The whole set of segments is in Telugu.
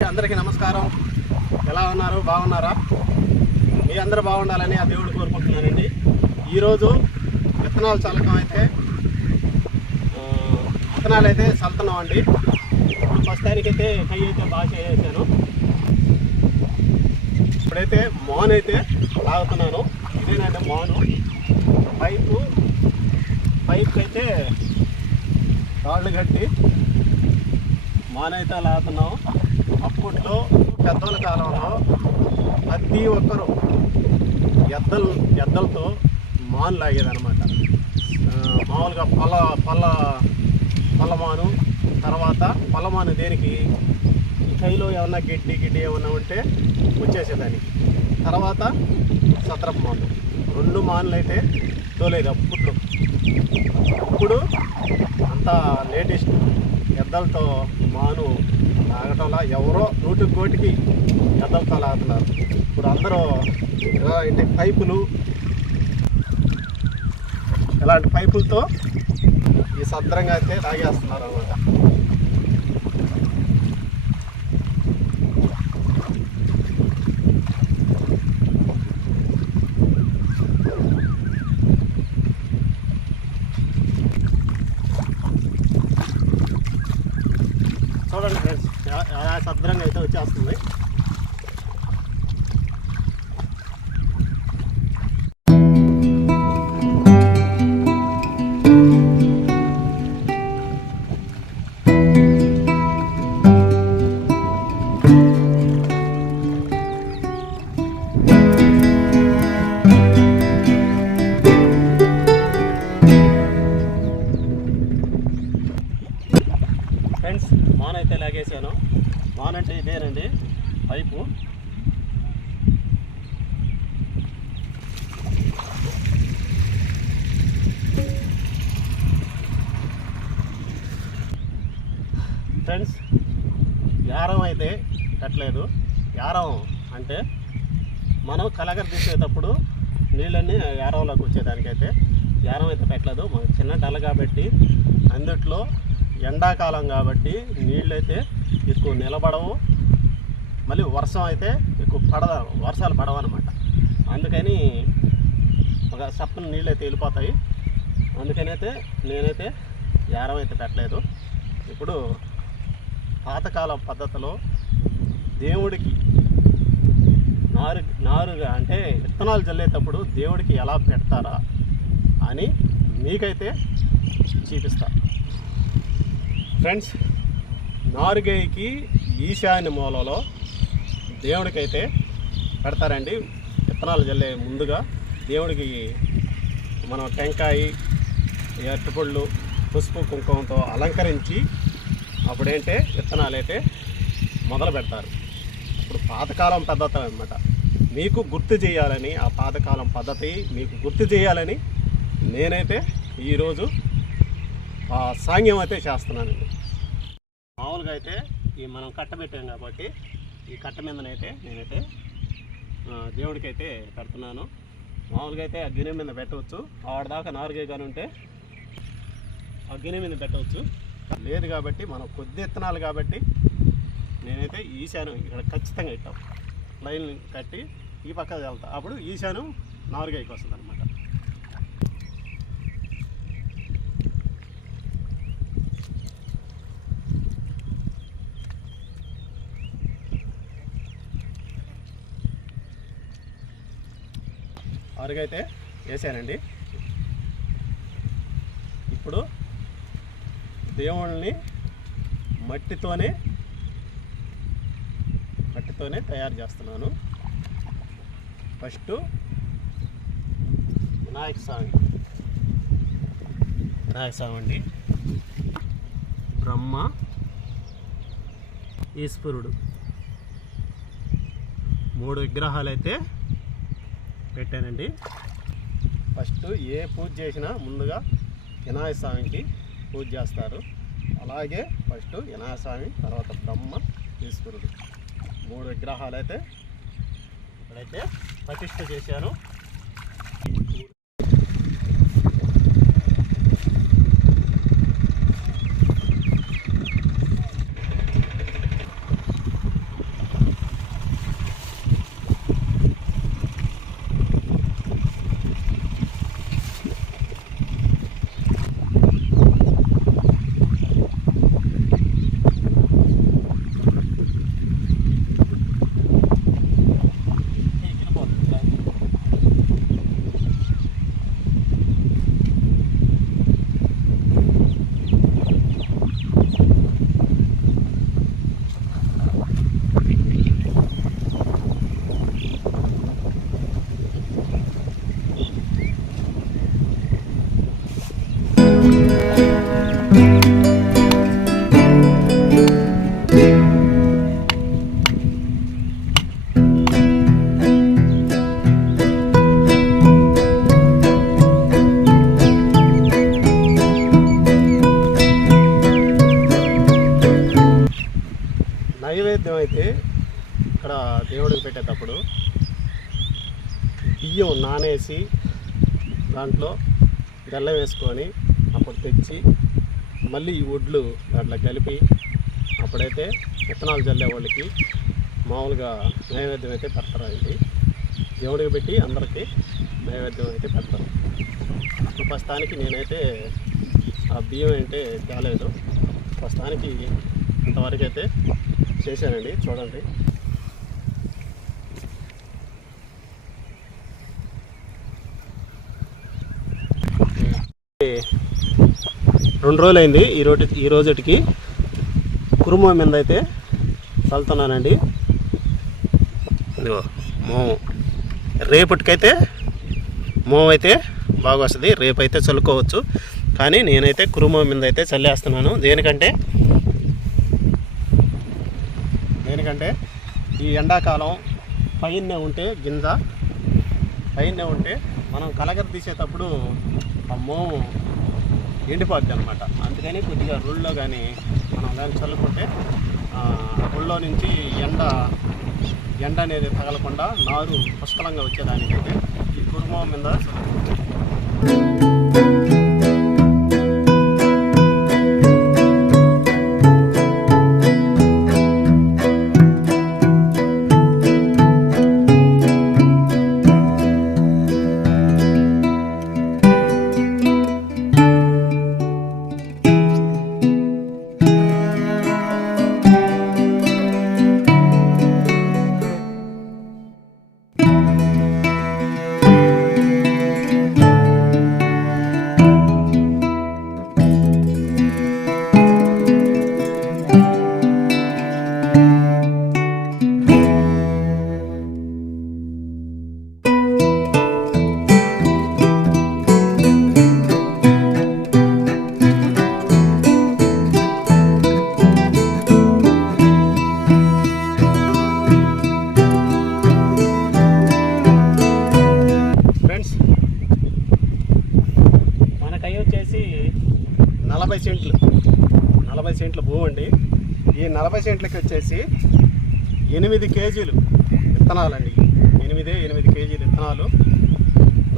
అందరికీ నమస్కారం. ఎలా ఉన్నారు? బాగున్నారా? మీ అందరూ బాగుండాలని ఆ దేవుడు కోరుకుంటున్నానండి. ఈరోజు విత్తనాలు చల్లకం అయితే విత్తనాలు అయితే చల్లుతున్నాం అండి. ఇప్పుడు ప్రస్తుతానికైతే కై అయితే బాగా చేసేసాను. ఇప్పుడైతే మోన్ అయితే లాగుతున్నాను. ఇదేనండి మోను. పైపు పైప్ అయితే తాళ్ళు కట్టి మోన్ అయితే లాగుతున్నాం. అప్పట్లో పెద్దల కాలంలో ప్రతి ఒక్కరు ఎద్దలు ఎద్దలతో మాను లాగేదనమాట మామూలుగా పల్ల పల్ల పల్లమాను తర్వాత పల్లమాను దేనికి? కైలో ఏమన్నా గిడ్డి గిడ్డి ఏమన్నా ఉంటే వచ్చేసేదానికి. తర్వాత సత్రపు మాను. రెండు మానులు అయితే తోలేదు అప్పట్లో. ఇప్పుడు అంత లేటెస్ట్ ఎద్దలతో మాను లాగటంలా ఎవరో నూటికి కోటికి ఎద్దలతో లాగుతున్నారు ఇప్పుడు అందరూ ఇలాంటి పైపులు ఇలాంటి పైపులతో ఈ సద్రంగా అయితే తాగేస్తున్నారు అనమాట చూడండి ఫ్రెండ్స్ ఎలా సద్రంగా అయితే వచ్చేస్తుంది. పైపు ఫ్రెండ్స్ యారం అయితే కట్టలేదు. యారం అంటే మనం కలగర తీసేటప్పుడు నీళ్ళన్నీ యారంలోకి వచ్చేదానికైతే యారం అయితే పెట్టలేదు. మనకు చిన్న డల కాబట్టి అందుట్లో ఎండాకాలం కాబట్టి నీళ్ళైతే ఎక్కువ నిలబడవు. మళ్ళీ వర్షం అయితే ఎక్కువ పడద వర్షాలు పడవు అనమాట అందుకని ఒక సప్పన నీళ్ళు అయితే వెళ్ళిపోతాయి. అందుకని అయితే నేనైతే యారం అయితే పెట్టలేదు. ఇప్పుడు పాతకాలం పద్ధతిలో దేవుడికి నారు నారుగా అంటే విత్తనాలు చల్లేటప్పుడు దేవుడికి ఎలా పెడతారా అని మీకైతే చూపిస్తా. ఫ్రెండ్స్ నారుగైకి ఈశాన్య మూలలో దేవుడికైతే పెడతారండి. విత్తనాలు చల్లే ముందుగా దేవుడికి మనం టెంకాయ అరటిపళ్ళు పసుపు కుంకుమతో అలంకరించి అప్పుడేంటే విత్తనాలు అయితే మొదలు పెడతారు. ఇప్పుడు పాతకాలం పద్ధతి అనమాట మీకు గుర్తు చేయాలని ఆ పాతకాలం పద్ధతి మీకు గుర్తు చేయాలని నేనైతే ఈరోజు సాంగ్యం అయితే చేస్తున్నానండి. మామూలుగా అయితే ఈ మనం కట్టబెట్టాం కాబట్టి ఈ కట్ట మీదనైతే నేనైతే దేవుడికైతే పెడుతున్నాను. మామూలుగా అయితే ఆ గిన్నె మీద పెట్టవచ్చు. ఆడదాకా నారుగే కానీ ఉంటే ఆ గిన్నె మీద పెట్టవచ్చు. లేదు కాబట్టి మనం కొద్ది ఇత్తనాలు కాబట్టి నేనైతే ఈశాను ఇక్కడ ఖచ్చితంగా ఇట్టాం. లైన్ కట్టి ఈ పక్క వెళ్తా. అప్పుడు ఈశాను నారుగైకి వస్తుంది అనమాట అరుగైతే వేసానండి. ఇప్పుడు దేవుళ్ళని మట్టితోనే మట్టితోనే తయారు చేస్తున్నాను. ఫస్ట్ వినాయక స్వామి. వినాయక స్వామి అండి. బ్రహ్మ ఈశ్వరుడు. మూడు విగ్రహాలు అయితే పెట్టానండి. ఫస్ట్ ఏ పూజ చేసినా ముందుగా వినాయక స్వామికి పూజ చేస్తారు. అలాగే ఫస్ట్ వినాయక స్వామి తర్వాత బ్రహ్మ తీసుకురుడు మూడు విగ్రహాలు అయితే ఇక్కడైతే ప్రతిష్ఠ చేశాను పెట్టేటప్పుడు బియ్యం నానేసి దాంట్లో బెల్లం వేసుకొని అప్పుడు తెచ్చి మళ్ళీ ఈ వడ్లు దాంట్లో కలిపి అప్పుడైతే విత్తనాలు చల్లే వాళ్ళకి మామూలుగా నైవేద్యం అయితే పెడతారండి. దేవుడికి పెట్టి అందరికీ నైవేద్యం అయితే పెడతారు. ప్రస్తుతానికి నేనైతే ఆ బియ్యం అంటే తేలేదు ప్రస్తుతానికి ఇంతవరకు అయితే చేశానండి. చూడండి. రెండు రోజులు అయింది ఈ రోజు ఈ రోజుటికి. కురుమ మీద అయితే చల్లుతున్నానండి. ఇదిగో మోము. రేపటికైతే మోము అయితే బాగా వస్తుంది. రేపైతే చల్లుకోవచ్చు. కానీ నేనైతే కురుమ మీద అయితే చల్లేస్తున్నాను. దేనికంటే దేనికంటే ఈ ఎండాకాలం పైన ఉంటే గింజ పైన ఉంటే మనం కలగర తీసేటప్పుడు ఆ మోము ఎండిపోద్ది అనమాట అందుకని కొద్దిగా రూల్లో కానీ మనం కానీ చల్లుకుంటే రూల్లో నుంచి ఎండ ఎండ అనేది తగలకుండా నారు పుష్కలంగా వచ్చేదానికైతే ఈ కుటుంబం మీద నలభై సెంట్లు. నలభై సెంట్లు భూమి అండి. ఈ నలభై సెంట్లకి వచ్చేసి ఎనిమిది కేజీలు విత్తనాలండి. ఎనిమిదే ఎనిమిది కేజీలు విత్తనాలు.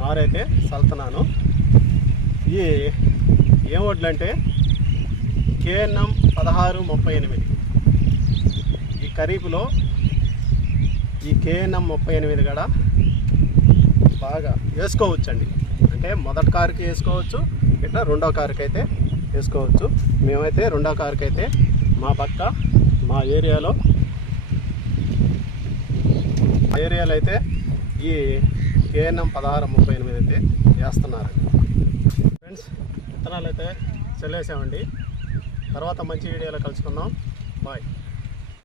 నారైతే చల్తున్నాను ఈ ఏం వడ్లు అంటే కేఎన్ఎం పదహారు ముప్పై ఎనిమిది. ఈ ఖరీఫ్లో ఈ కేఎన్ఎం ముప్పై ఎనిమిది కూడా బాగా వేసుకోవచ్చండి. అంటే మొదటి కారుకి వేసుకోవచ్చు ఇట్లా రెండో కారుకి అయితే వేసుకోవచ్చు. మేమైతే రెండో కారుకి అయితే మా పక్క మా ఏరియాలో మా ఏరియాలో అయితే ఈ కేఎన్ఎం పదహారు ముప్పై ఎనిమిది అయితే వేస్తున్నారు. ఫ్రెండ్స్ విత్తనాలు అయితే చెల్లేసామండి. తర్వాత మంచి వీడియోలో కలుసుకుందాం. బాయ్.